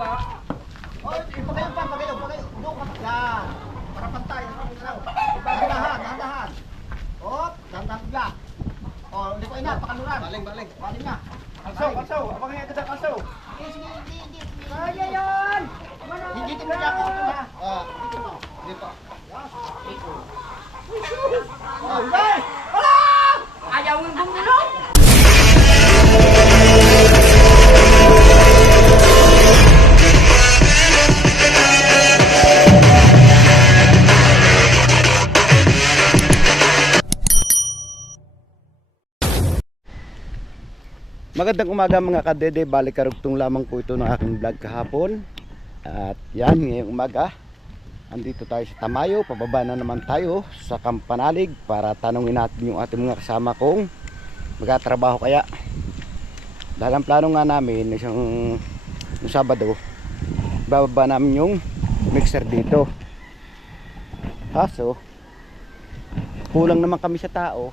baba. Oh, ipagayon pa, pagayon. Doon ka. Yan. Para pantay. Dahan. Oh, dahan bigla. Oh, hindi ko ina, pakaluran. Baling. Baling na. Kalsaw. Abang nga kita kalsaw. Hindi. Kaya yun! Hindi mo niya ako ito ha. Oh, dito. Ayaw ng bumulong! Magandang umaga mga kadede, balik karugtong lamang po ito ng aking vlog kahapon. At yan, ngayong umaga andito tayo sa Tamayo, pababa na naman tayo sa Kampanalig para tanungin natin yung ating mga kasama kung magtatrabaho kaya. Dahil ang plano nga namin isang Sabado, bababa namin yung mixer dito. Kaso kulang naman kami sa tao.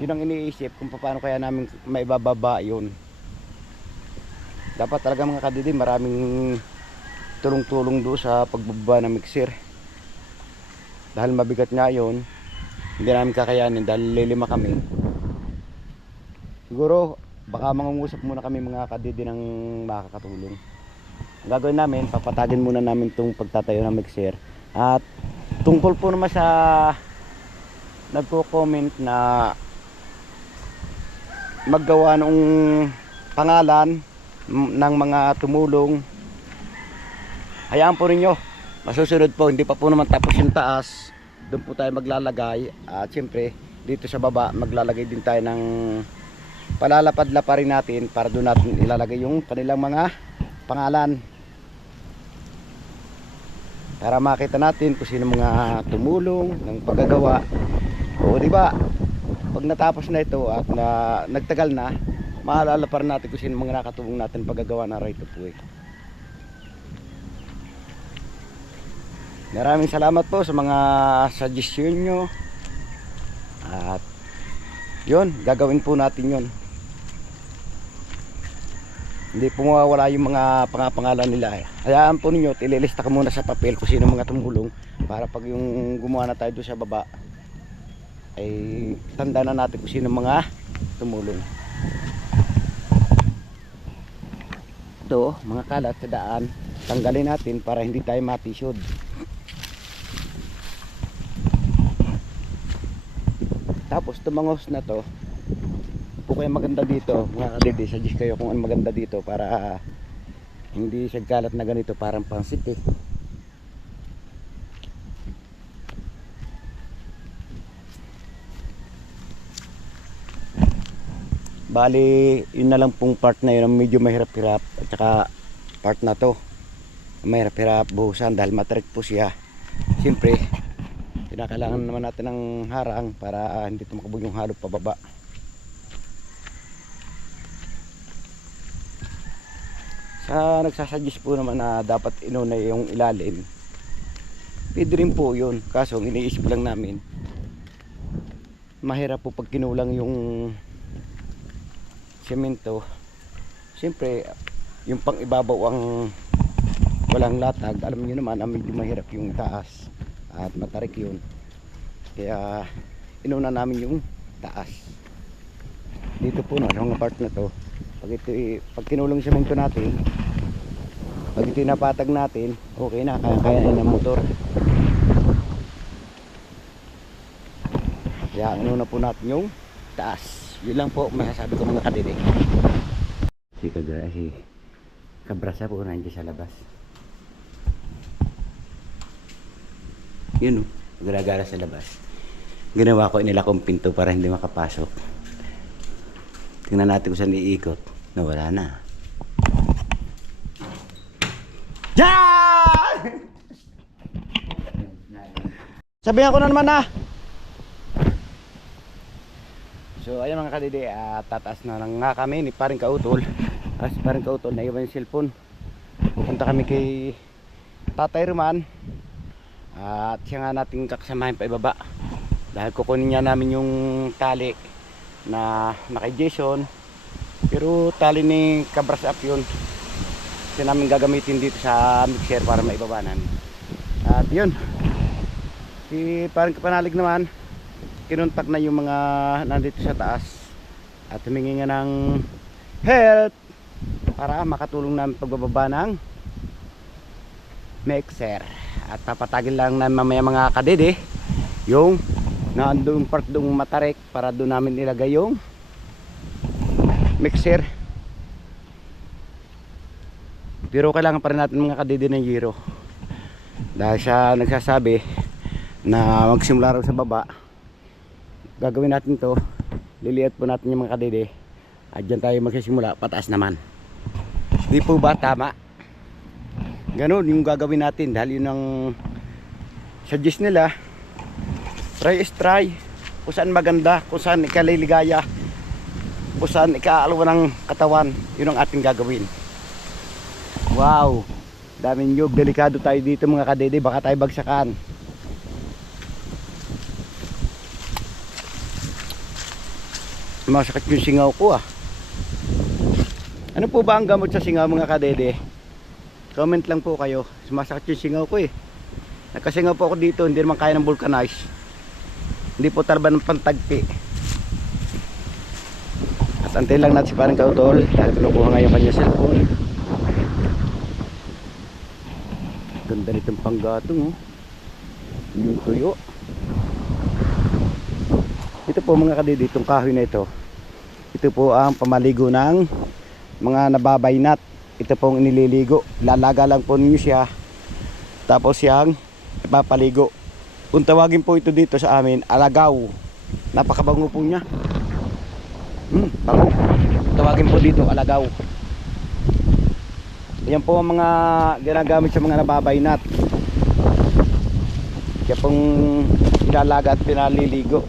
Yun ang iniisip kung paano kaya namin maibababa yun. Dapat talaga mga kadidi, maraming tulong-tulong doon sa pagbaba ng mixer. Dahil mabigat nga yun, hindi namin kakayanin dahil lilima kami. Siguro baka mangungusap muna kami mga kadidi ng makakatulong. Ang gagawin namin, papatagin muna namin itong pagtatayo ng mixer. At tungkol po naman sa nagko-comment na maggawa ng pangalan ng mga tumulong, hayaan po ninyo, masusunod po, hindi pa po naman tapos yung taas, doon po tayo maglalagay. At syempre dito sa baba maglalagay din tayo ng palalapad-lapa rin natin para doon natin ilalagay yung kanilang mga pangalan, para makita natin kung sino mga tumulong ng paggagawa. O di ba, pag natapos na ito at nagtagal na, maalala pa rin natin kung sino mga nakatulong natin paggagawa ng right of way. Maraming salamat po sa mga suggestion nyo. At yun, gagawin po natin yun. Hindi po mawawala yung mga pangalan nila. Hayaan po ninyo, ililista ko muna sa papel kung sino mga tumulong, para pag yung gumawa na tayo doon sa baba ay tanda na natin kung sino mga tumulong. Ito, mga kalat sa daan, tanggalin natin para hindi tayo matisod. Tapos tumangos na to, po kayo maganda dito mga kadede, suggest kayo kung ano maganda dito para hindi siya kalat na ganito, parang pansit eh. Bali, yun na lang pong part na yun ang medyo mahirap-hirap, at saka part na to mahirap-hirap buhusan dahil matrik po siya. Siyempre kinakailangan naman natin ng harang para hindi tumakbo yung halo pababa. Sa nagsasuggest po naman na dapat inuna yung ilalim, pwede rin po yun, kaso iniisip lang namin mahirap po pag kinulang yung semento. Siyempre yung pang ibabaw ang walang latag, alam niyo naman ang medyo mahirap yung taas at matarik yun, kaya inuna namin yung taas dito po no, sa mga part na to. Pag kinulong semento natin, pag ito napatag natin, okay na, kaya ng motor. Kaya inuna po natin yung taas. Yun lang po masasabi ko mga kadede. Si Kabrasa po nandiyan sa labas. Yun o, gala-gala sa labas. Ginawa ko, inilakong pinto para hindi makapasok. Tingnan natin kung saan iikot. Nawala na. Yan! Sabihan ko na naman na. So ayun mga kadede, tataas na lang nga kami ni paring Kautol. As paring Kautol naiwan yung cellphone. Pupunta kami kay Tatay Roman. At siya nga natin kakasamahin pa ibaba. Dahil kukunin niya namin yung tali na kay Jason. Pero tali ni Cabras Up yun. Kasi namin gagamitin dito sa mixer para maibabanan. At yun, si parang kapanalig naman, kinontak na yung mga nandito sa taas at humingi nga ng help para makatulong namin pagbababa ng mixer. At papatagin lang namin mamaya mga kadede yung naandun part doong Matarik para doon namin ilagay yung mixer. Pero kailangan pa rin natin mga kadede ng gyro dahil siya nagsasabi na magsimula raw sa baba. Gagawin natin to, liliit po natin yung mga kadede at dyan tayo magsisimula pataas naman. Di po ba tama? Ganun yung gagawin natin dahil yun ang suggest nila. Try is try. Kung saan maganda, kung saan ikaliligaya, kung saan ikaalawa ng katawan, yun ang ating gagawin. Wow, daming nyug, delikado tayo dito mga kadede, baka tayo bagsakan. Masakit yung singaw ko ah. Ano po ba ang gamot sa singaw mga kadede? Comment lang po kayo. Sumasakit yung singaw ko eh. Nagkasingaw po ako dito, hindi naman kaya ng vulcanize. Hindi po tarba ng pantagpi. At antay lang natin si parang kautol dahil kinukuha nga yung kanya cellphone. Ganda nitong panggatong oh. Yung tuyo. Ito po mga kadede, itong kahoy na ito. Ito po ang pamaligo ng mga nababaynat. Ito pong inililigo. Lalaga lang po ninyo siya. Tapos yang ipapaligo. Kung tawagin po ito dito sa amin, alagaw. Napakabango po niya. Bango. Tawagin po dito, alagaw. Yan po ang mga ginagamit sa mga nababaynat. Kaya pong ilalaga at pinaliligo.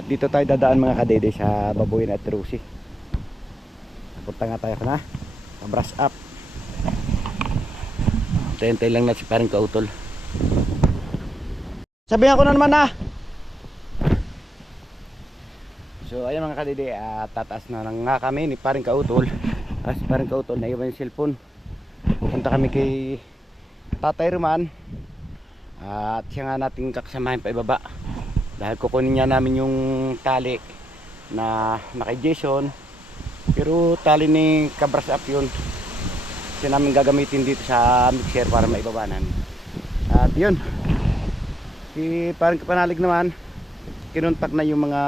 At dito tayo dadaan mga kadede sa Babuyin at Rusi. Punta nga tayo na brush up. Tentay lang natin parang kautol. Sabihan ko na naman na. So ayun mga kadede, tataas na lang nga kami ni parang kautol. As parang kautol na iwan yung cellphone. Pupunta kami kay Tatay Roman. At siya nga natin kakasamahin pa ibaba. Dahil kukunin niya namin yung tali na kay Jason. Pero tali ni kabras up yun. Kasi namin gagamitin dito sa mixer para maibabanan. At yun, si parang kapanalig naman, kinontak na yung mga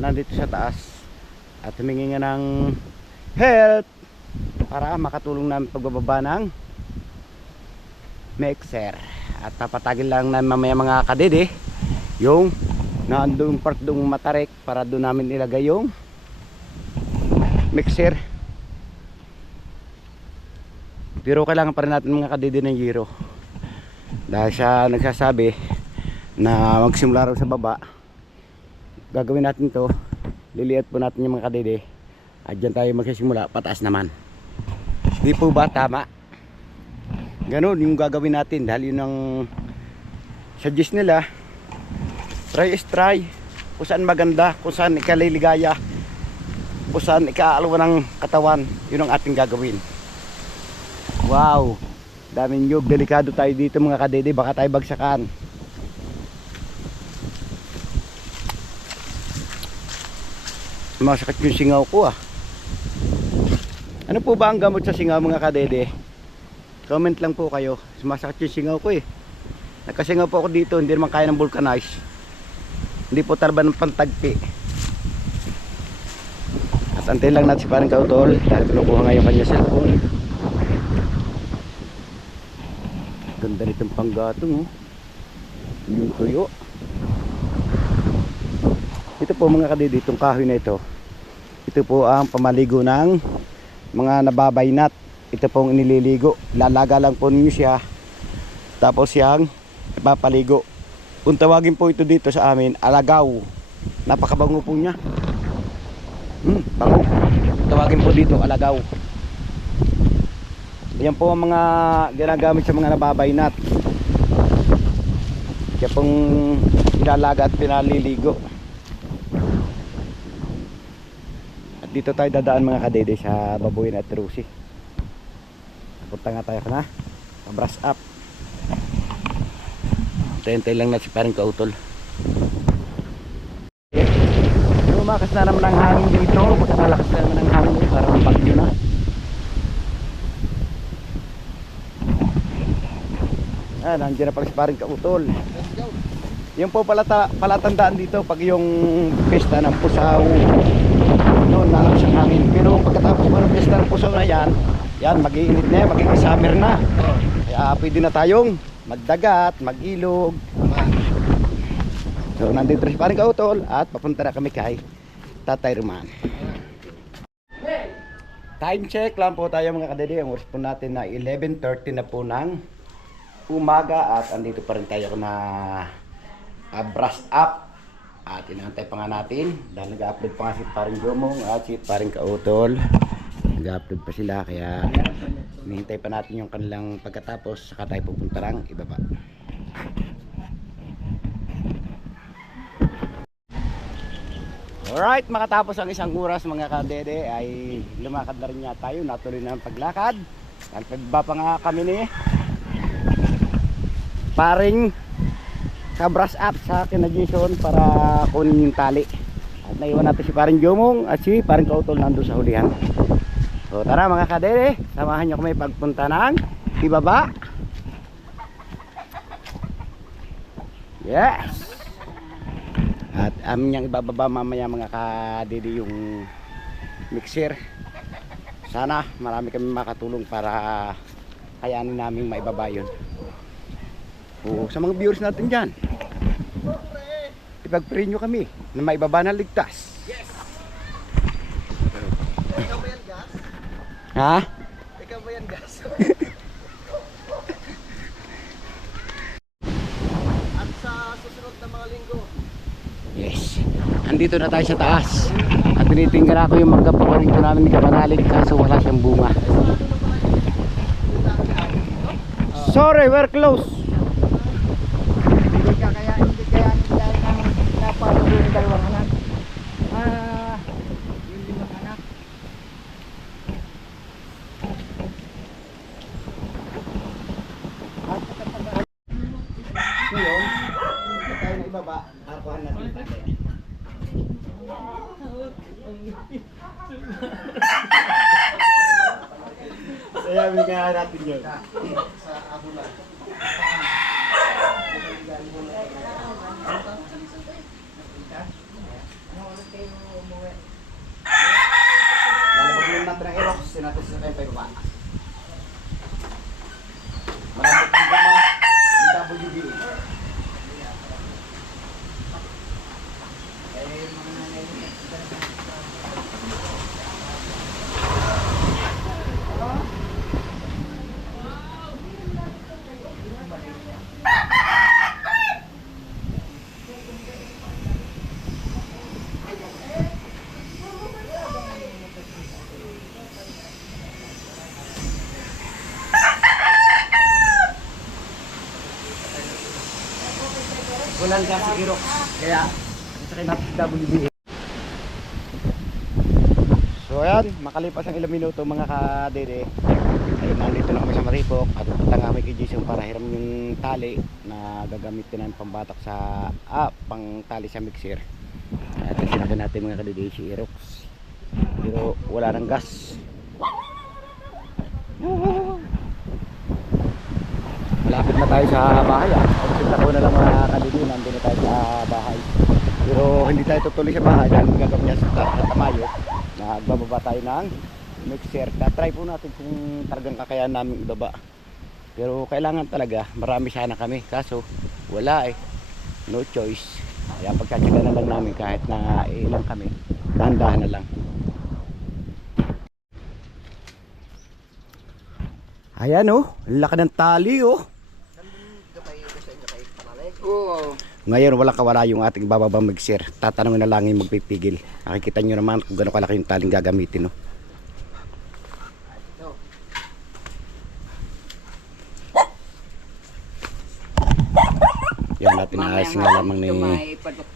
nandito sa taas at humingi nga ng help para makatulong namin pagbababa ng mixer. At papatagin lang namin mamaya mga kadede yung naandun part doong Matarik para doon namin ilagay yung mixer. Pero kailangan pa rin natin mga kadede ng gyro dahil siya nagsasabi na magsimula raw sa baba. Gagawin natin to, liliit po natin yung mga kadede at dyan tayo magsisimula pataas naman. Di po ba tama? Ganun yung gagawin natin dahil yun ang suggest nila. Try is try. Kung saan maganda, kung saan ikaliligaya, kung saan ikaalawa ng katawan, yun ang ating gagawin. Wow, daming nyug, delikado tayo dito mga kadede, baka tayo bagsakan. Masakit yung singaw ko ah. Ano po ba ang gamot sa singaw mga kadede? Comment lang po kayo. Sumasakit yung singaw ko eh. Nagkasingaw po ako dito, hindi naman kaya ng vulcanize. Hindi po tarba ng pantagpi. At antay lang natin si parang kautol dahil kinukuha nga yung kanya cellphone. Ganda nitong panggatong oh. Yung tuyo. Ito po mga kadede, itong kahoy na ito. Ito po ang pamaligo ng mga nababaynat. Ito pong inililigo. Lalaga lang po ninyo siya. Tapos yang ipapaligo. Kung tawagin po ito dito sa amin, alagaw. Napakabango po niya. Bango. Tawagin po dito, alagaw. Yan po ang mga ginagamit sa mga nababaynat. Kaya pong ilalaga at pinaliligo. At dito tayo dadaan mga kadede sa Babuyin at Rusi. Punta nga tayo na brush up. Tentay lang na si parang kautol. Lumakas na naman ang hangin dito. Magkakalakas na naman ang hangin. Parang bagyo na. Nandiyan na pala si parang kautol. Yung po palatandaan dito pag yung pesta ng pusaw noon nalakas ang hangin. Pero pagkatapos po ng pesta ng pusaw na yan mag-iinit na yan, magiging summer na. Kaya pwede na tayong magdagat, mag-ilog. So nandito si parang kautol at papunta na kami kay Tatay Roman. Time check lang po tayo mga kadede. Ang oras po natin na 11:30 na po ng umaga at andito pa rin tayo na brush up at inaantay pa nga natin dahil nag-upload pa nga si paring Jomong at si paring kautol. Nag-upload pa sila kaya hinihintay pa natin yung kanilang pagkatapos saka tayo pupunta lang ibaba. Alright, makatapos ang isang oras mga kadede ay lumakad na rin nga tayo, natuloy na ang paglakad. At pagbaba pa nga kami ni paring ka-brush up sa kina Jason para kunin yung tali. At naiwan natin si paring Jomong at si paring kautol nandun sa hulihan. So tara mga kadede, samahan nyo kami pagpunta ng ibaba. Yes! At amin niyang ibababa mamaya mga kadede yung mixer. Sana marami kami makatulong para kayanin namin maibaba yun. O, sa mga viewers natin dyan, ipag-pray nyo kami na maibaba na ligtas. Yes! Ikaw ba yan, gas? Ha? Ikaw ba yan, gas? At sa susunod na mga linggo, Yes. Andito na tayo sa taas. At tinitingnan ako yung mga paborito namin ni Kapanalig kaso wala siyang bunga. Sorry, we're close. hindi kaya dahil ng napalo yung dalawang anak. Yung limang anak. Ngayon, ito tayo na ibaba. Arkuhan natin tayo. Kaya bigyan natin yun. Sa abulan. Lalabag yung natin ng Aerox, sinatin sa tayo pa ibaba. Malambot yung gama, yung WB. Walang gas si Aerox, kaya sakay natin sa WB. So ayan, makalipas ang ilang minuto mga kadede ay nandito na kami sa Maripok at pupunta nga kami kay Jason para hiram yung tali na gagamitin namin pambatak sa pang tali sa mixer. At sinakay natin mga kadede si Aerox pero wala nang gas. Malapit na tayo sa bahay Pagpunta ko na lang mga kadede, nandun na tayo sa bahay. Pero hindi tayo tutuloy sa bahay dahil magagawin niya sa Tamayo. Nagbababa tayo ng mixer. Try po natin kung talagang kakayahan namin ibaba. Pero kailangan talaga, marami sana kami. Kaso wala no choice. Kaya pagkatsaga na lang namin kahit na ilang kami, dahan-dahan na lang. Ayan laki ng tali Oo. Ngayon walang kawala yung ating bababang mixer. Tatanungin na lang yung magpipigil. Nakikita nyo naman kung gano'ng kalaki yung taling gagamitin Yan natin naayos nga lamang ni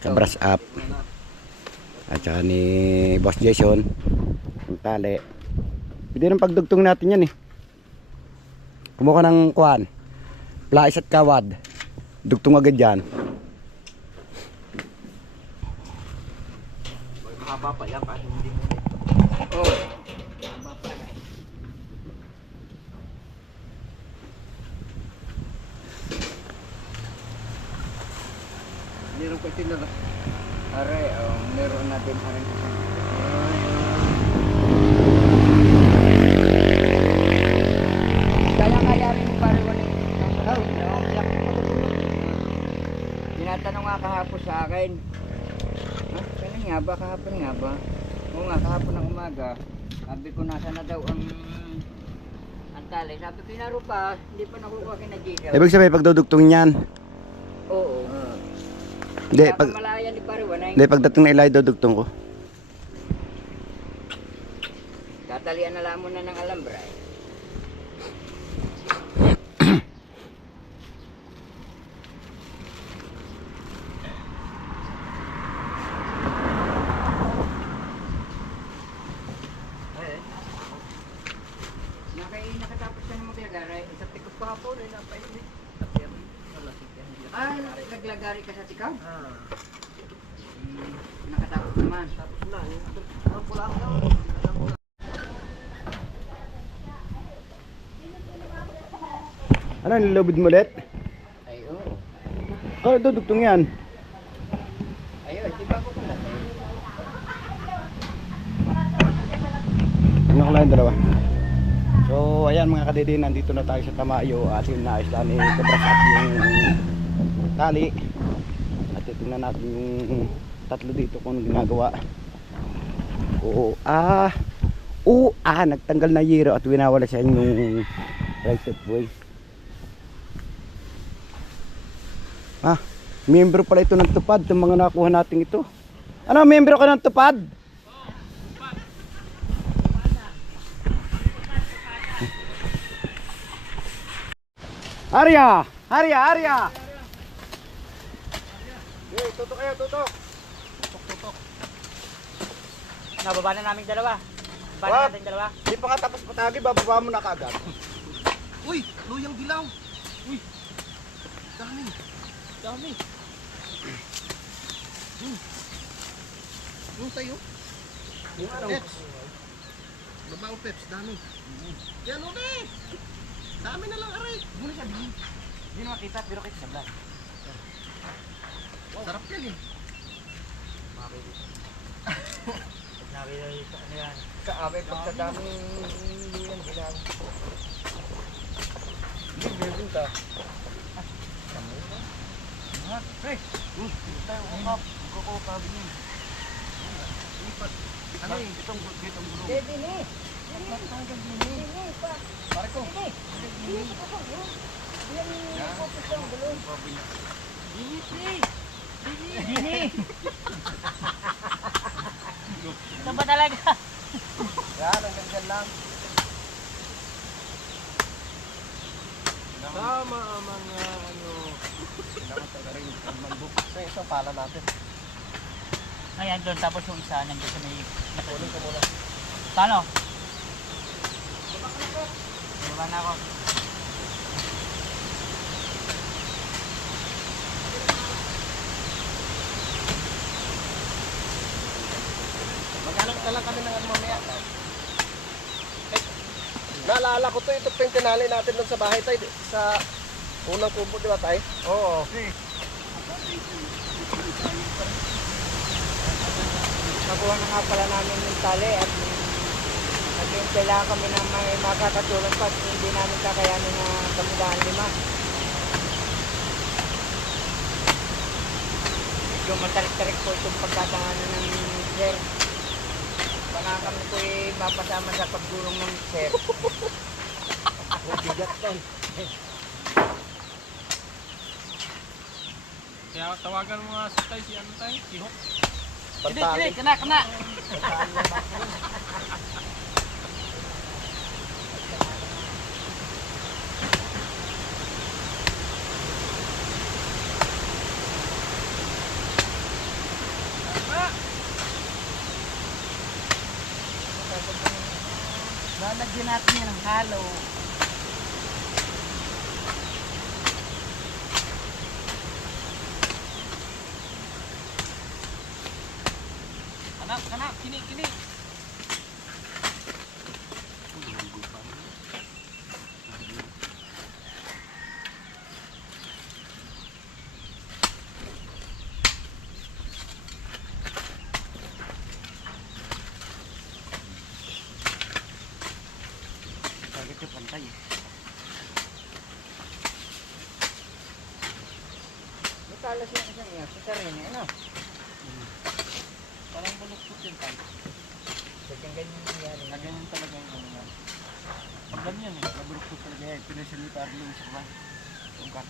ka-brush up at saka ni Boss Jason. sakali. Pwede rin pagdugtong natin yan eh. Kumuha ka ng kuhan, plais at kawad. Dugtong agad yan. Mahaba pa yan kahit hindi mo. Oh. Meron ko itin na. Are, meron natin pa rin. Kaya rin pare wala. Tinatanong nga kahapon sa akin. Ha? Kailan nga ba? Kahapon nga ba? Oo nga, kahapon ng umaga. Sabi ko nasa na daw ang tali. Sabi ko inaro pa, hindi pa nakukuha kina Giselle. Ibig sabihin pagdudugtong niyan. Oo. Hindi, pag Malaya ni pare wala. hindi pagdating na ilay dudugtong ko. Tatalian na lang muna ng alambra. Nakatapos ka na maglagari. Sa tikot pa po rin ang painit. Ah, naglagari ka sa tikaw? Nakatapos naman. Tapos na. Pula ako lang. Ano, nilubid mo ulit? Ay, oo. Oh, dudugtong yan. Ayun, di ba ko pala? Ano ko lang yung dalawa. So, ayan mga kadede, nandito na tayo sa Tamayo at yung naisla ni Kabrasat yung tali. At titingnan natin yung tatlo dito kung ano ginagawa. Nagtanggal na yero at winawala siya yung right step boy. Miyembro pala ito ng tupad, yung mga nakuha natin ito. Ano, miyembro ka ng tupad? Arya! Arya! Arya! Hey, tutok kayo, tutok. Nababa na namin dalawa. Baba Wag. natin dalawa. Hindi pa nga tapos patagi, bababa mo na kagad. Uy, luyang dilaw. Uy, dami. Dami. Yung tayo. Yung ano? Peps. Babaong peps, dami. Yan o, Peps. Dami na lang, aray. Muna siya, Bihin. Hindi naman kita, pero kita sa vlog. Sarap yan eh. Ano yan? Kaaway pag sa daming luyang dilaw. Hindi, meron ka. Pre, tayo ukap. Ukap din. Ano eh, itong gulong. Dini! Pare ko. Dini! Ito ba talaga? Yan, hanggang dyan lang. Tama ang mga ano. Kailangan talaga rin ang manduk. Sa isang pala natin. Ayan doon, tapos yung isa nandiyan sa may Kunin ko muna. Paano? Baba na ako. Maghanap na lang kami ng ano mamaya. Eh, naalala ko to, ito pa yung tinali natin doon sa bahay tayo. Sa unang kubo, di ba tayo? Oo. Nakuha na nga pala namin yung tali at kailangan kami na may makakatulong pa at hindi namin kakayanin na kamudahan 5. Medyo matarik-tarik po itong pagkatanganan ng sir. Baka kami po mapasama sa pagdulong ng sir. Bigat doon. Kaya tawagan mo nga si Tay, si ano Tay? Si Hok. Pantali. Kena! Lalagyan natin yan ng halo. Anak, kini. Bakit yung pantay? Matalas yung isang iya. Sa sarili, ano? Parang buluktot yun tayo. Ganyan ganyan nangyari. Ganyan talaga yung ano yan. Pag ganyan eh, nabuluktot talaga yan. Pinasya ni Pablo yung isa yung kat.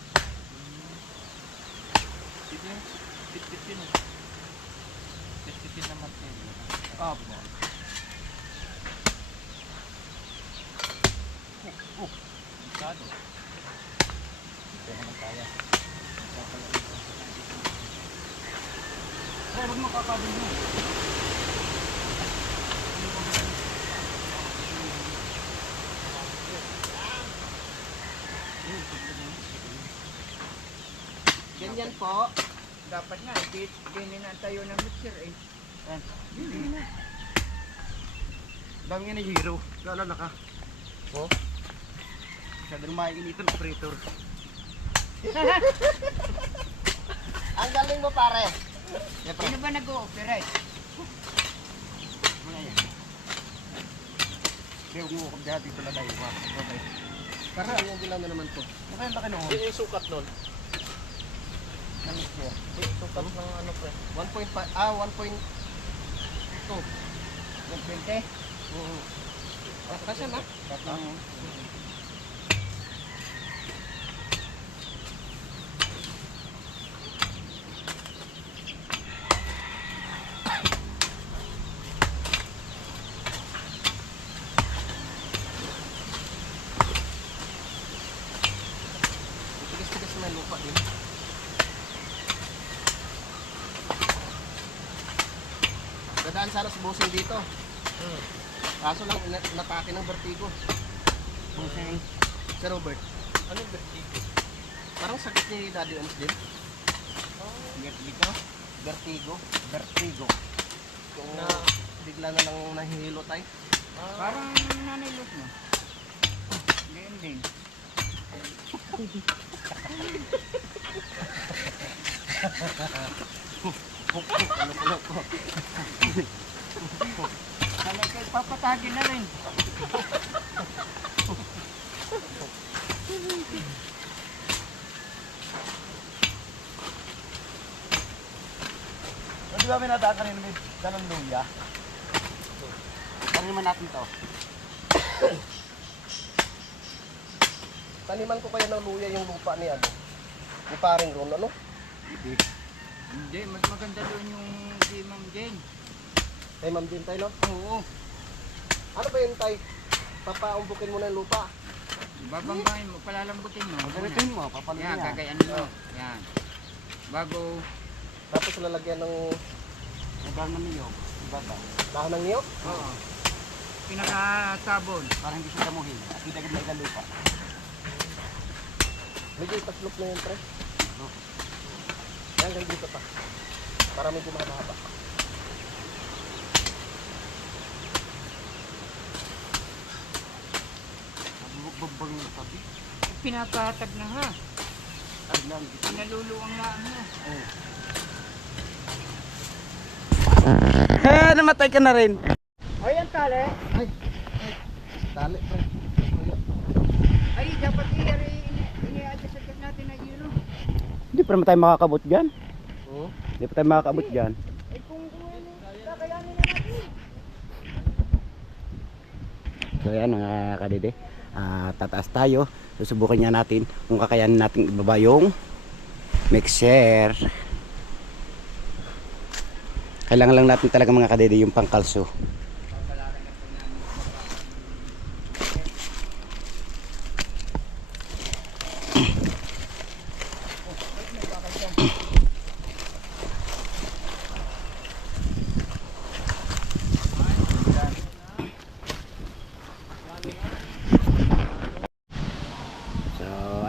Ito yung pit-pit yun eh. Pit-pitin naman yun. Ah, buwan. Masyado. Ito naman kaya. Ay, huwag mo kakabin mo. Ganyan po. Dapat nga, hindi na tayo ng mixer eh. Dami nga na hero. Kaalala ka. Oh. Masyado nang maiinitan ng operator. Ang galing mo pare. Sino ba nag-ooperate? Mga yan. Kaya huwag mo kabdahan dito na tayo. Okay. Para yung bilang na naman to. Nakaya laki noon. Yung sukat nun. Ano siya? Sukat ng ano pre. 1.5 1.2. 20? Kasi na. Tigas-tigas na lupa din. Dadaan sana sa busing dito. Kaso lang natake ng vertigo. Busing. Si Robert. Anong vertigo? Parang sakit ni Daddy Oms din. Vertigo. Vertigo. Vertigo. Yung Na bigla na lang nahihilo tayo. Parang nanay Luz mo. Ganyan din. Sanay kayo papatagin na rin. Di ba may nadaan kanina may ganun luya? Taniman natin to. Taniman ko kaya ng luya yung lupa ni ano. Ni paring Ron, ano? Hindi, mas maganda doon yung si Ma'am Jane. Kay Ma'am Din tayo, no? Oo. Ano ba yun tay? Papaumbukin mo na yung lupa. Babambahin mo, palalambutin mo. Ganituin mo, papaluin Yan, niya. gagayan mo. Yan. Bago, Tapos lalagyan ng Nagdaan na niyo. Diba ba? dahon ng niyog. oo. Pinakasabon. Para hindi siya damuhin. At hindi agad na lupa. Medyo ipaslop na yun, pre. Yan, ganyan dito pa. Para medyo mahaba. Nagbubog yung tabi. Pinapatag na ha. Ay lang. Pinaluluwang na ano. Eh, namatay ka na rin. O yan tali. Dali, pre. Ay, dapat ini-adjust natin na yun. No? Hindi pa naman tayo makakabot dyan. Hmm? Hindi pa tayo makakabot dyan. Eh kung ano, kakayanin na natin. So yan mga kadede. Tataas tayo. Susubukan niya natin kung kakayanin natin ibaba yung mixer. Kailangan lang natin talaga mga kadede yung pangkalso.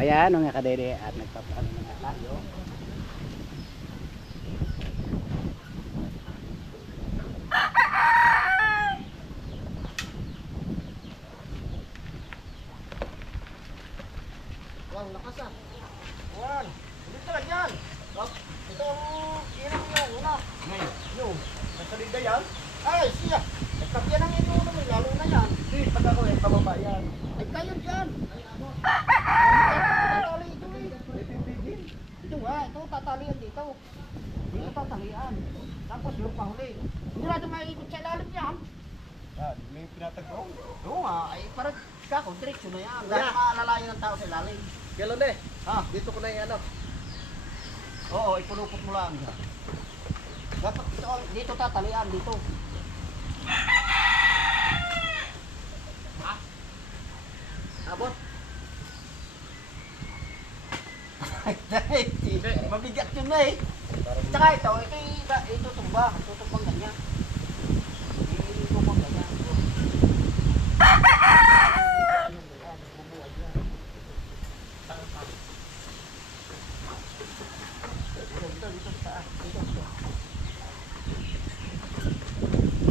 Ayan mga kadede at nagpapaano na tayo. Wang, lakas ah. Wan, dito lang yan. Ito ang irang nyo, una. Ngayon. Yung, nasa liga yan. Ay, siya. Nagkapyan ang ino naman, lalo na yan. Hindi, pag ako eh, pababa yan. Ay, kayo dyan. Ay, ano. Tatali ito eh. Ito nga, ito tatalian dito. Dito tatalian. Tapos yung pahuli. Hindi natin maikot sa ilalim yan. Ah, may pinatagpo. Oo nga, ay parang kako, direksyon na yan. Dahil maalalayo ng tao sa ilalim. Galon eh. Ha? Dito ko na yung ano. Oo, ipulupot mo lang yan. Dapat ito, dito tatalian, dito. Ha? Abot? Hindi, mabigat yun na eh. Tsaka ito tumba, tutumbang ganyan. Tutumbang ganyan.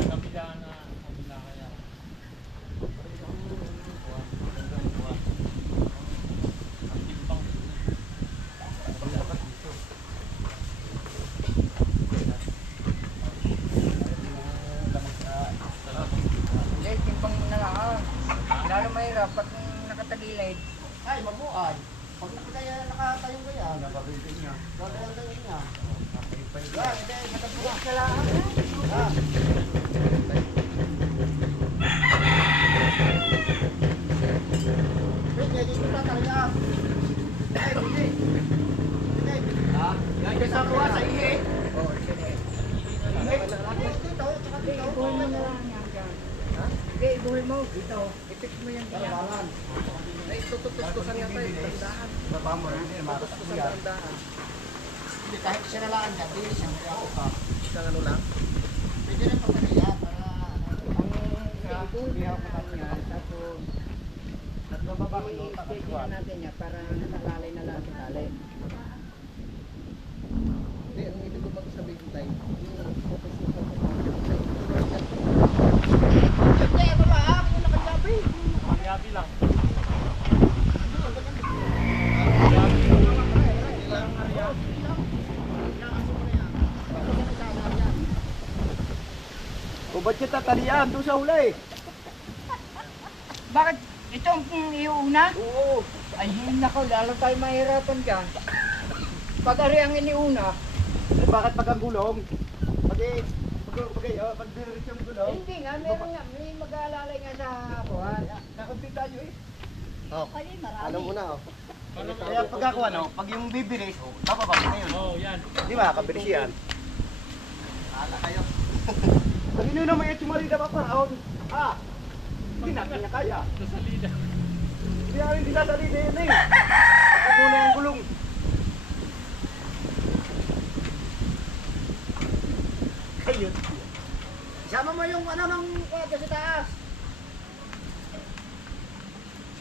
Kabila kaya. Ang timbang. Hindi, timbang mo na lang ah. Lalo mahirap pag nakatagilid. Ay, mabuhay. Pag nakatayong ganyan, nababigay niya. Gagawin niya. Yan, hindi, matabuhay ka lang. Ah. Pwede, dito tatalian. Ay, pwede. Pwede. Ha? Yan, sa kuha, sa ihe. Oo, sige. Dito, tsaka dito. Ibuhin mo na lang yan dyan. Ha? Hindi, ibuhin mo. Dito. I-fix mo yan dyan. Kalabangan. Ay, tututusan yan tayo. Tandahan. Baba mo rin. Tututusan tandahan. Hindi, kahit sinalaan dyan, hindi siya. Isang ano lang. Pwede rin pagkakaya para ibuhin mo na yan. Tapos, At bababa ko yun. i-fix na natin yan para nakalalay na lang sa lalim. Hindi, ang ibig ko magsabihin tayo. Hindi, baba. Ako nakasabi. Pangyabi lang. O ba't yung tatalian doon sa huli? Bakit? Ito ang iuna? Oo. Ay, hindi na ko. Lalo tayo mahirapan dyan. Pag ari ang iniuna, Eh, bakit pag ang gulong? Pag diretso yung gulong. hindi nga, meron nga. May mag-aalalay nga sa buwan. Nakampit tayo eh. Oh. Alam mo na, oh. Kaya pag ako ano, pag yung bibilis, bababa ko na yun. Oo, yan. Di ba, kabilis yan. Ala kayo. Kanino naman yung tumalida pa paraon? Ah! Hindi natin na kaya. Sa salida. Hindi namin hindi sasalida yun eh. Ako muna yung gulong. Ayun. Isama mo yung ano ng kwadro sa taas.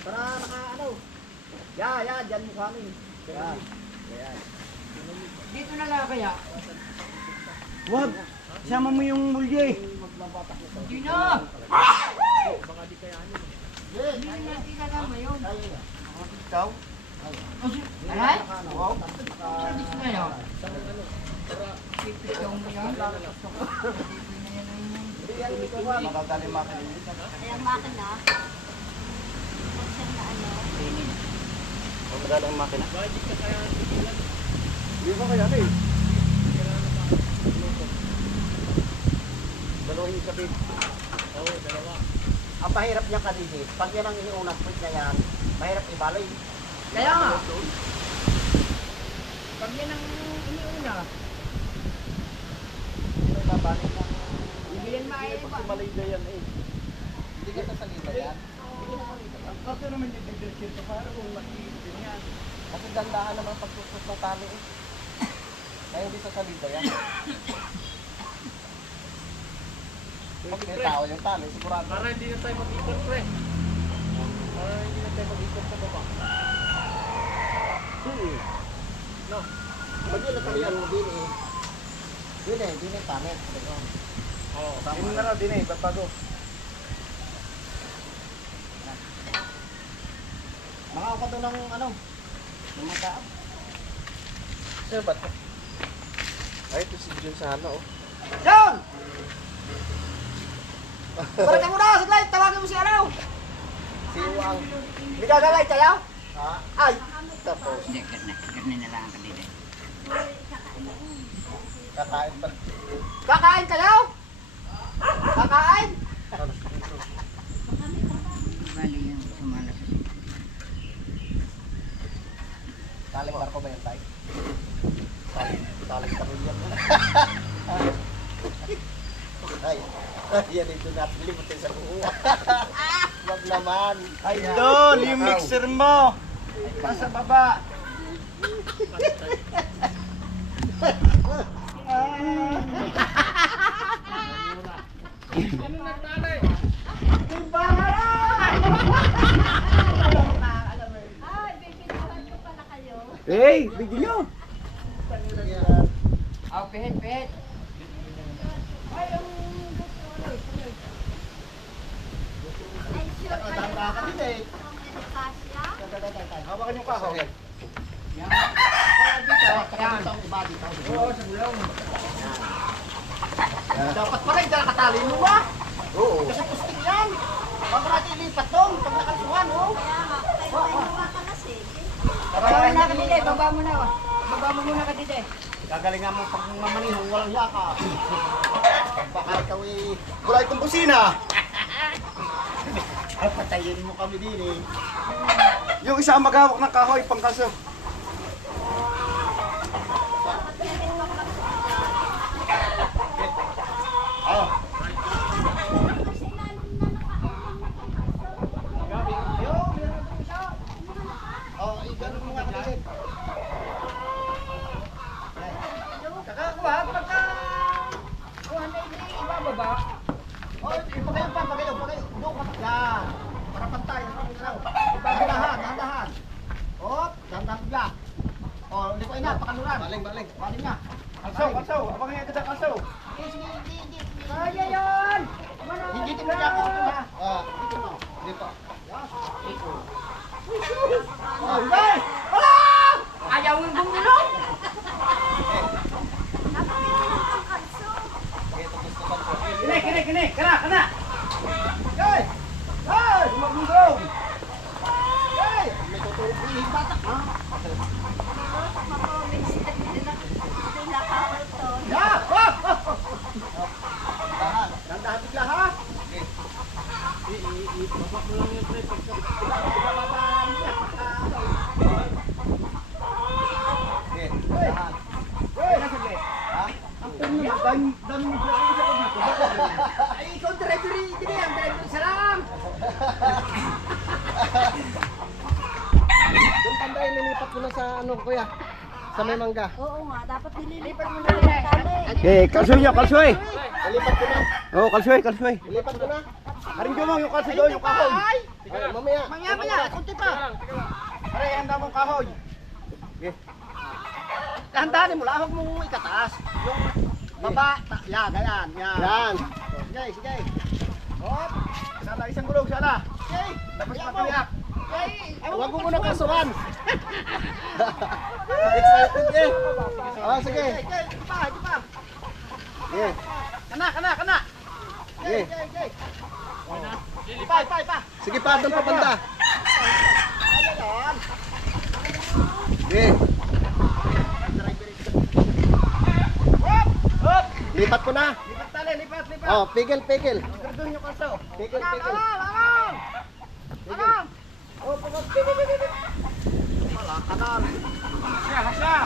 Para naka ano. Yan, dyan mo kami. Yan. Yan. Dito na lang kaya. Wag! Isama mo yung mulye. Hindi na! Baka di kaya ano. Hindi na tinagama yun. Ikaw? Alay? Wow. Service na yun. Ikaw mo yan. Hindi na yan ay Magagaling makinig. Ay, ang makina. Function na ano. Magagaling makina. Baka di ka kaya tigilan. Hindi ba kaya eh? Dalawang sabi. Oo, dalawa. Ang mahirap niya kanini, pag yan ang iniunang point na yan, mahirap ibalay. Kaya nga. Pag yan ang iniuna, Babalik ng... hindi yan Pag Malaysia yan eh. Hindi ka sasalita yan. Kasi naman yung didiretso sa para kung makikita yan. Kasi dandahan naman pagsusot ng tali eh. Kaya hindi sasalita yan. Pag may tao yung tali, sigurado. Para hindi na tayo mag-ikot, pre. Para hindi na tayo mag-ikot sa baba. No. Pag yun natalian mo din eh. Din eh, pamit. Oo. Din na raw, din eh, babago. Mga ako doon ng ano, ng mga tao. Sir, ba't? Ay, ito si Jun sana, oh. John! Balik ka muna, saglit, tawagin mo si ano? Si Wang. Hindi ka gagay, tayo? Ha? Ay! Tapos, Hindi, karne na lang ang kadide. Kakain pa. kakain kayo? Kakain? Bali yung sumala sa sito. Taling barko ba yan, tay? Taling karulyan mo. Ay, yan ito natin limutin sa buho. Wag naman. Ay, Idol, yung mixer mo. Nasa baba. Ay, bibigyan ko pala kayo. Hey, bigyan nyo. Oh, pihit. Ay, sure kayo. Tanda ka din eh. Kasya? Hawakan yung kahoy. Yan. Oo, sa gulong. Dapat pala yung nakatali mo ba? Oo. Kasi pusting yan. Pag natin ilipat doon, pag nakalisuhan, oh. Kaya nga, kayo ka kasi. Baba na kadide, baba mo na. Baba mo muna kadide. Gagalingan mo pag mamanihong walang yaka. Baka ikaw eh. Wala itong busina. Ay, patayin mo kami din eh. Yung isa ang maghawak ng kahoy, pangkaso. Oh. Oh, ganun mo nga kapatid. Kakakuha, pagka... Kuha na ibababa. Oh, ipagayo pa, pagayo. Doon ka. Yan. Para pantay. Dahan-dahan. Oh, dahan-dahan bigla. Oh, likoy na, pakanuran. Baling. Baling na. Kalsaw. Abang nga kita kalsaw. Sige. Kaya yan! Hindi mo niya ako na. Ah, dito mo. Dito. Yan. Dito. Oh, hey! Wala! Ayaw yung gumulong! Kini! Kana! Hey! Hey! Magulong! Hey! May tutulog yung batak, ha? Ya! Dahan bigla, ha? Ibabak mo lang yung trip. Ibabatan niya. Hey! Hey! Ha? Dami mo ba ako sa dito? Ay, ikaw ang driver dito eh. Ang driver sa lang. Yung panday, nilipat ko na sa ano, kuya. Sa may mangga. Oo nga, dapat nililipat mo na yung tali. Okay, kalsoy nyo, kalsoy. Nalipat ko na. Oo, kalsoy. Nalipat ko na. Haring mo yung kalso doon, yung kahoy. Ay! Mamaya. Mamaya, kunti pa. Pare, handa mong kahoy. Dahan-dahanin mo lang, huwag mong ikataas. Yung baba, yan, ganyan, yan. Sige. Hop, Sana isang gulong, sana. sige. Tapos Ayaw mo. mataliak. Huwag mo muna kasuhan. Excited eh. Oh, sige. Ito pa. Sige. Kana. Sige. Ipa. Sige pa, doon pa banda. Ayan. Sige. Hop. Lipat ko na. Lipat tali, lipat. Oh, pigil. Doon yung kalso. Pigil. Alam. Oh, pagod. Wala, kanan. Hasya.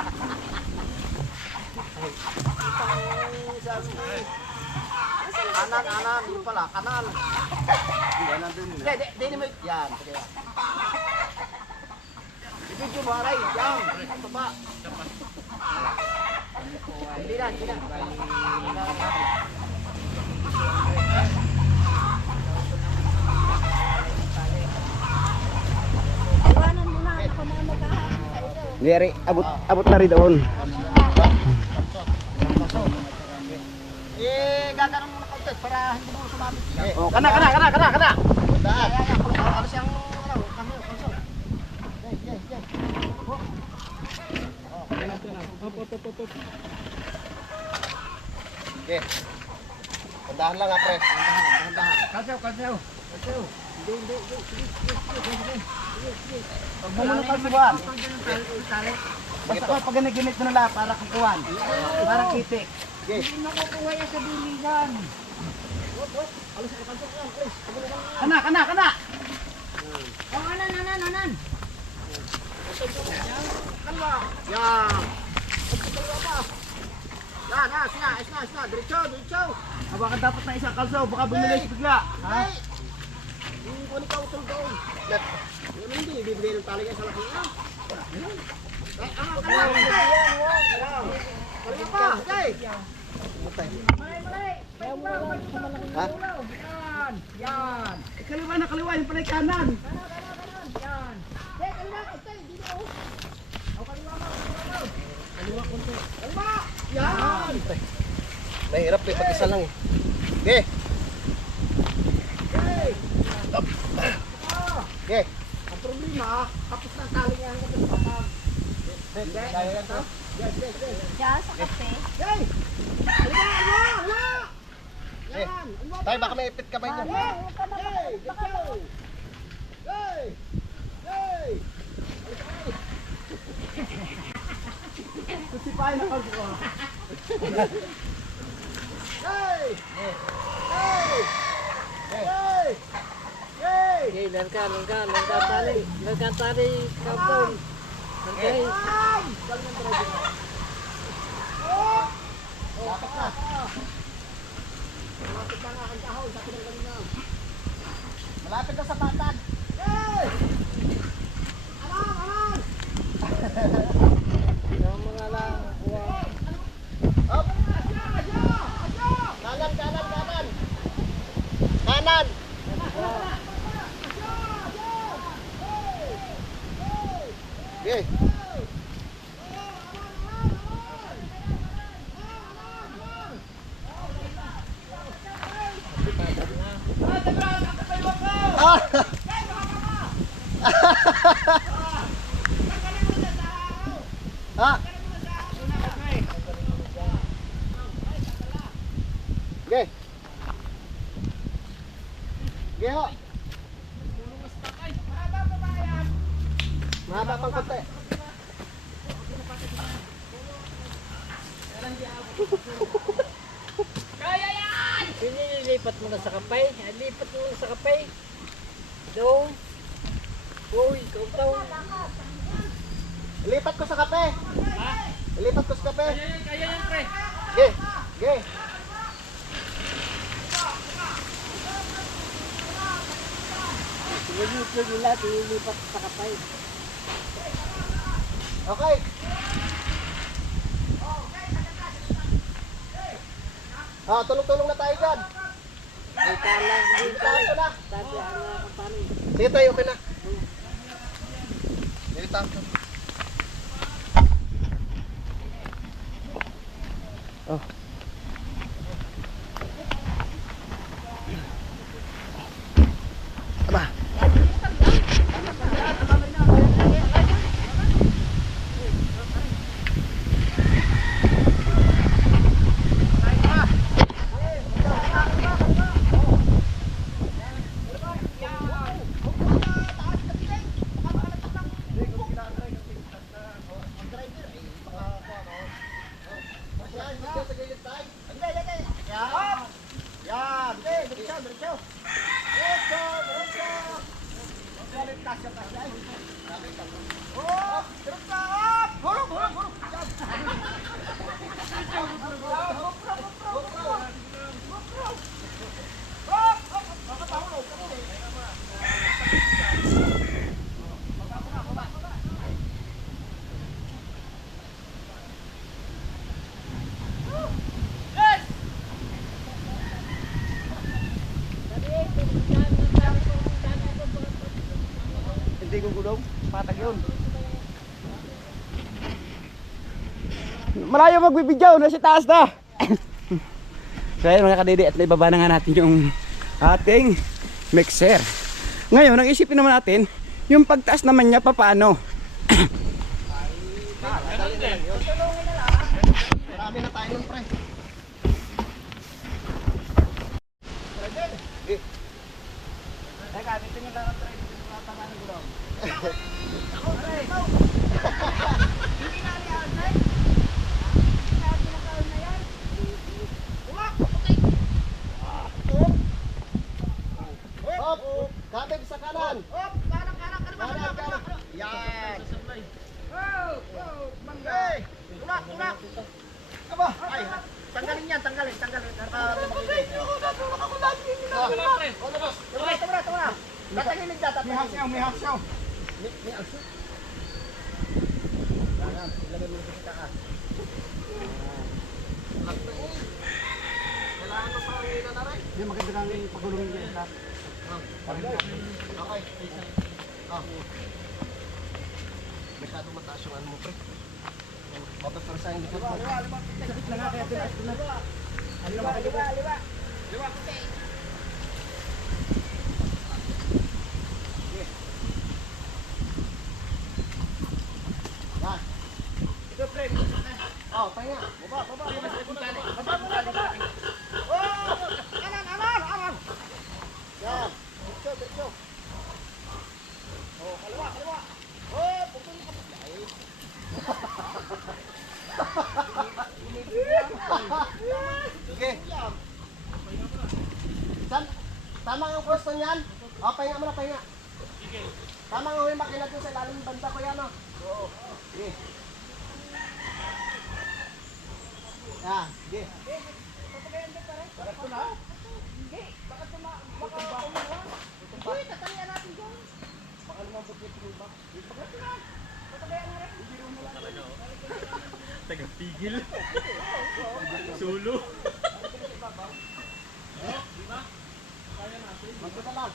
Kanan, yung pala, kanan. Hindi mo, yan, sige yan. Ibigyo mo, aray, yan, baba. Hindi na. Iwanan mo na, ako na maghahanap sa ito. Ngeri, abot na rin doon. Gaganon mo na kaunti para hindi mo sumabit. Oh, kana. Dahil. Alas yung kami, konso. Okay. Tandahan lang pre. Kasaw. Hindi. Huwag mo muna kalsuhan. Basta ko pag ginaginit mo nila para kukuhan. Para kitik. Okay. Hindi makukuha yan sa biligan. Kana. Oh, anan. Kalwa. Yan. Kalwa pa. Yan, isna. Diretso. Baka dapat na isang kalso, baka bumilis bigla. Ha? Yung kunin ka utol doon. Yan hindi, bibigay ng tali kayo sa laki niya. Kalwa pa, okay. Ha? Yan. Kaliwa, yung pala kanan. Yan. Yan. Mahirap eh, pag isa lang eh. Okay. Okay. Ang problema, kapos ng tali niya hanggang sa patag. Kaya yan to? Yes. Diyan sa kape. Okay. Ala! Yan. Tayo baka may ipit kamay niyo. Huwag ka na Hey! baka Let's go! Hey! Kusipain na kalso ko. Hey! Langkan tali kampung. Hey! Lapit na. Malapit na nga ang kahoy sa pinanggalingan. Malapit na sa patag. Hey! Alam! Yung mga lang. Up! Kanan! Okay. Ah! Okay. Okay ho. Mahaba pang konti. Lipat mo na sa kapay. Lipat mo na sa kapay. Doon. Uy, ikaw daw. Ilipat ko sa kape. Ha? Ilipat ko sa kape. Kaya yan, pre. Okay. Okay. Siguro nila, lipat sa kapay. Okay. Ah, tulong-tulong na tayo dyan. Dito ko na. Sige tayo, okay na. Dito ako. Oh. Aba. Hindi ko gulong, patag yun. malayo magbibidyaw, nasa taas na. So ayun mga kadede, at naibaba na nga natin yung ating mixer. Ngayon, ang isipin naman natin, yung pagtaas naman niya, paano? Marami na tayo nun, pre. Teka, dito nyo lang ang try. Tama ng gulong. Hop! Kabig sa kanan! Hop! Kanan! Yan! Hey! Tulak! Aba! Ay! Tanggalin yan! Tanggalin! Tama! Tatagilid na! May haksaw, may haksaw. May aso. Yan! Ilagay mo sa taas. Kailangan mo pa ang ina na rin. Hindi maganda kang pagulungin dyan. Okay. Masyadong mataas yung ano mo, pre. Mapapirsa yung likod mo. Sakit na nga kaya tinaas ko na. Liwa. Yan. Ito, pre. Oh, pahinga. Baba. Baba mo na. Oh! Anan. Yan. Diretso. Oh, kaliwa. Oh, pupuli ka pa. Ay. Sige. Tama ang pwesto niyan. Oh, pahinga mo na, pahinga. Sige. Tama ang yung makina dun sa ilalim ng banda ko yan, oh. Oo. Sige. Yan, sige. Bakit ko na? Hindi. Bakit ko na? Baka umuha. Hindi, tatalian natin dyan. Baka lumabot yung truba. Bakit ko na? Tatalian na rin. Hindi rin mo lang. Tagapigil. Sulo. Magpunta lang.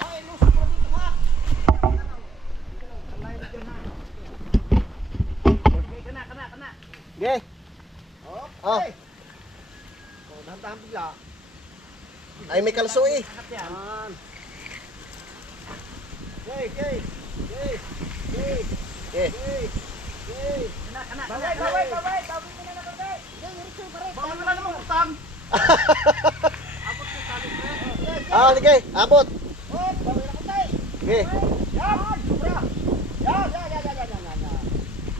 Ay, lusok mo dito ha. Kana. Okay. Okay. Oh, dahan-dahan bigla. Ay, may kalso eh. Yan. Okay. Baway. Bawi mo na kabay. Bawal mo lang naman utang. Ah, sige. Abot. Oh, bawi na kabay. Okay. Yan. Sobra. Yan.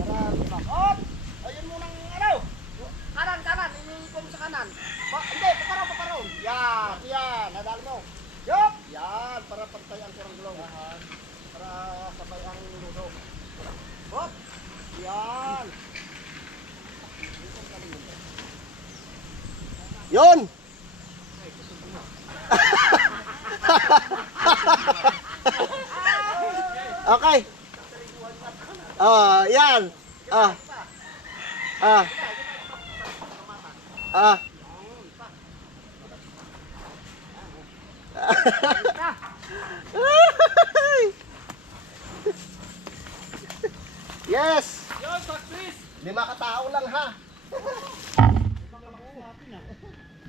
Para limang. Hop. Ayun mo nang ano. Kanan. Iniipon sa kanan. Hindi, paparaw. Yan. Nadali mo. Yup. Yan. Para pantay ang kurang gulong. Para sabay ang lusok. Hop. Yan. Yon. Okay. Yan. Yes. Yo, success. 5 katao lang ha.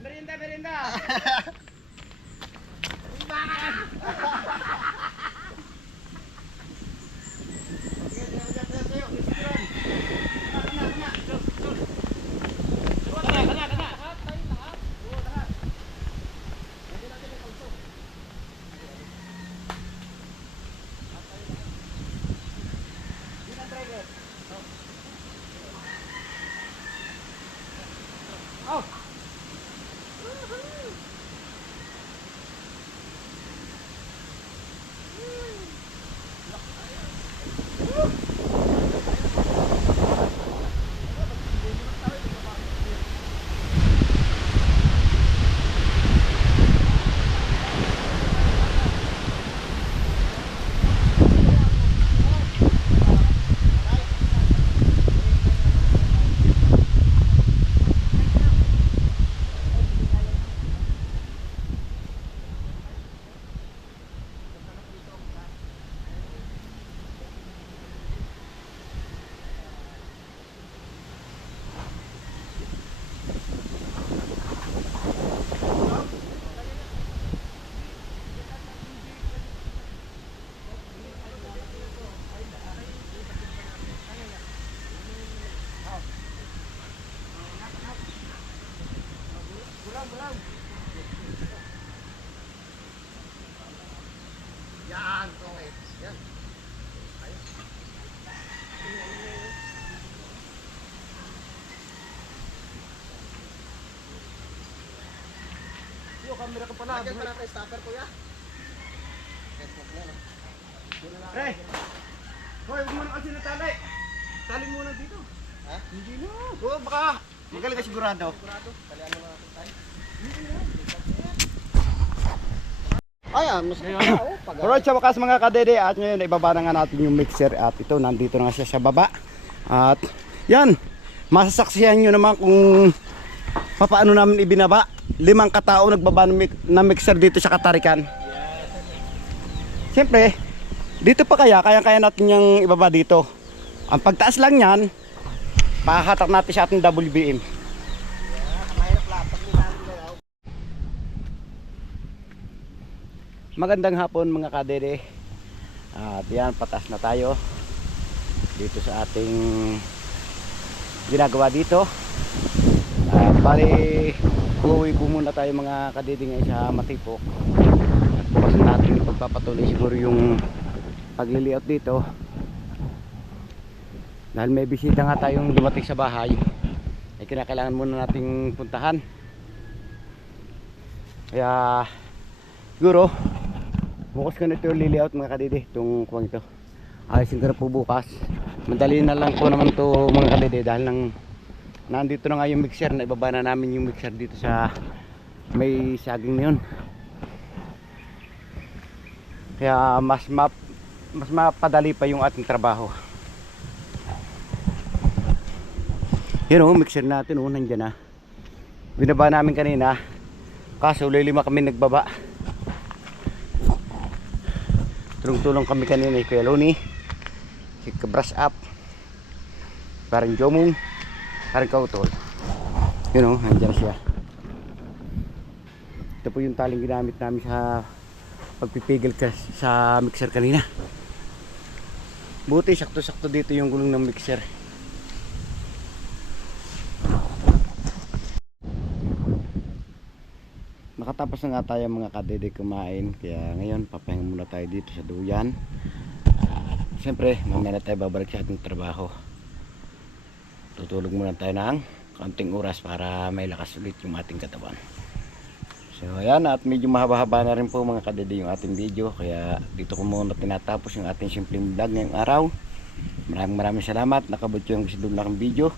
Merienda. Yan, okay. Yan. Yo, camera ka pala. Lagyan pa natin stopper, kuya. Pre! Hoy, huwag mo na kasi natalay. Talin muna dito. Ha? Hindi na. Oo, baka magaling ka sigurado. Talian mo na natin tayo. Ay, mas pag Alright, sa wakas mga kadede, at ngayon ibaba na nga natin yung mixer at ito, nandito na nga siya sa baba. At yan, masasaksihan nyo naman kung paano namin ibinaba. 5 katao nagbaba ng mixer dito sa Katarikan. Siyempre, dito pa kaya natin yung ibaba dito. Ang pagtaas lang yan, pahatak natin sa ating WBM. mahirap lang. Pag nilalong na yaw. Magandang hapon mga kadede. At yan, patas na tayo dito sa ating ginagawa dito. At bali, uuwi po muna tayo mga kadede ngayon sa Matipok. At bukas natin ipagpapatuloy siguro yung pagliliot dito. Dahil may bisita nga tayong dumating sa bahay, ay kinakailangan muna nating puntahan. Kaya siguro bukas ko na ito liliot mga kadede, itong kuwang ito. Ayusin ko na po bukas. Madali na lang po naman to mga kadede dahil nandito na nga yung mixer, na ibaba na namin yung mixer dito sa may saging na yun. Kaya mas mapadali pa yung ating trabaho. Yun o, mixer natin o, nandyan na. Binaba namin kanina, kaso 5 kami nagbaba. Tulong-tulong kami kanina ni Kuya Loni, si Kabras Up, parang Jomong, parang Kautol. Yun o, nandyan siya. Ito po yung taling ginamit namin sa pagpipigil sa mixer kanina. Buti sakto-sakto dito yung gulong ng mixer. Nakatapos na nga tayo mga kadede kumain, kaya ngayon papahinga muna tayo dito sa duyan. Siyempre mamaya na tayo babalik sa ating trabaho. Tutulog muna tayo ng kaunting oras para may lakas ulit yung ating katawan. So ayan, at medyo mahaba-haba na rin po mga kadede yung ating video, kaya dito ko muna tinatapos yung ating simpleng vlog ngayong araw. Maraming salamat, nakabot yung gusto doon lang video.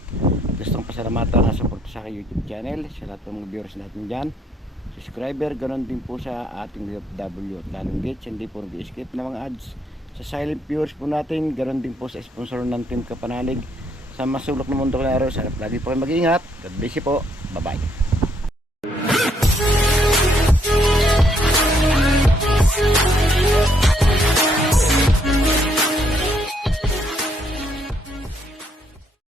Gustong pasalamatan na support sa aking YouTube channel, sa lahat ng mga viewers natin dyan, subscriber, ganoon din po sa ating DFW at lalong gets, hindi po nag-skip na mga ads. Sa silent viewers po natin, ganoon din po sa sponsor ng Team Kapanalig. Sa masulok ng mundo klaro, sana lagi po kayo mag-ingat. God bless you po, bye bye.